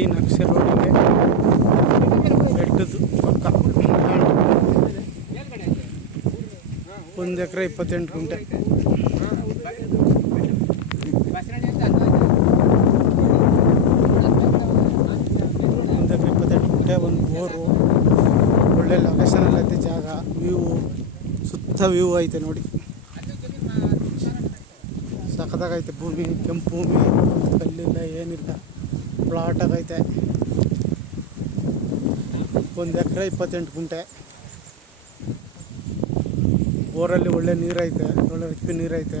ಈ ನಕ್ಷೆ ರೋಡಿಗೆ ಬೆಟ್ಟದ್ದು ಪಕ್ಕ 1 ಎಕರೆ 28 ಗುಂಟೆ. 1 ಎಕರೆ 28 ಗುಂಟೆ, ಒಂದು ಬೋರು, ಒಳ್ಳೆ ಲೊಕೇಶನಲ್ಲಿ ಐತೆ ಜಾಗ. ಸುತ್ತ ವ್ಯೂ ಐತೆ ನೋಡಿ, ಸಖತ್ತಾಗೈತೆ. ಭೂಮಿ ಕೆಂಪು ಭೂಮಿ, ಕಲ್ಲಿಲ್ಲ ಏನಿಲ್ಲ, ಪ್ಲಾಟಾಗೈತೆ. 1 ಎಕರೆ 28 ಗುಂಟೆ. ಬೋರಲ್ಲಿ ಒಳ್ಳೆ ನೀರೈತೆ, ಒಳ್ಳೆ ರಿಪ್ಪಿ ನೀರೈತೆ.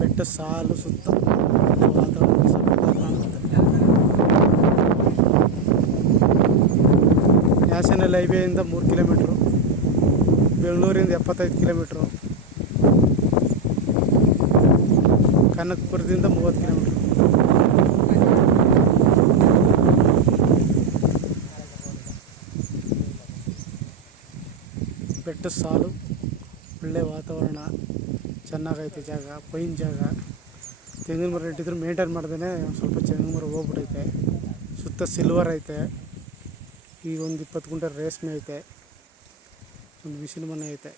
ಬೆಟ್ಟ ಸಾಲು ಸುತ್ತ ವಾತಾವರಣ ಕಾಣುತ್ತೆ. ನ್ಯಾಷನಲ್ ಹೈವೇಯಿಂದ 3 ಕಿಲೋಮೀಟ್ರು, ಬೆಂಗಳೂರಿಂದ 75 ಕಿಲೋಮೀಟ್ರು, ಕನಕಪುರದಿಂದ 30 ಕಿಲೋಮೀಟ್ರು. ಬೆಟ್ಟ ಸಾಲು, ಒಳ್ಳೆ ವಾತಾವರಣ, ಚೆನ್ನಾಗೈತೆ ಜಾಗ, ಪೈನ್ ಜಾಗ. ತೆಂಗಿನ ಮರ ಇಟ್ಟಿದ್ರು ಮೇಂಟೈನ್ ಮಾಡ್ದೇ ಸ್ವಲ್ಪ ತೆಂಗಿನ ಮರ ಹೋಗ್ಬಿಟ್ಟೈತೆ. ಸುತ್ತ ಸಿಲ್ವರ್ ಐತೆ. ಈಗ ಒಂದು 20 ಗುಂಟೆ ರೇಷ್ಮೆ ಐತೆ. ಒಂದು ಬಿಸಿಲು ಮನೆ ಐತೆ.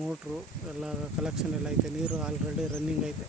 ಮೋಟ್ರು ಎಲ್ಲ ಕಲೆಕ್ಷನ್ ಎಲ್ಲ ಐತೆ. ನೀರು ಆಲ್ರೆಡಿ ರನ್ನಿಂಗ್ ಐತೆ.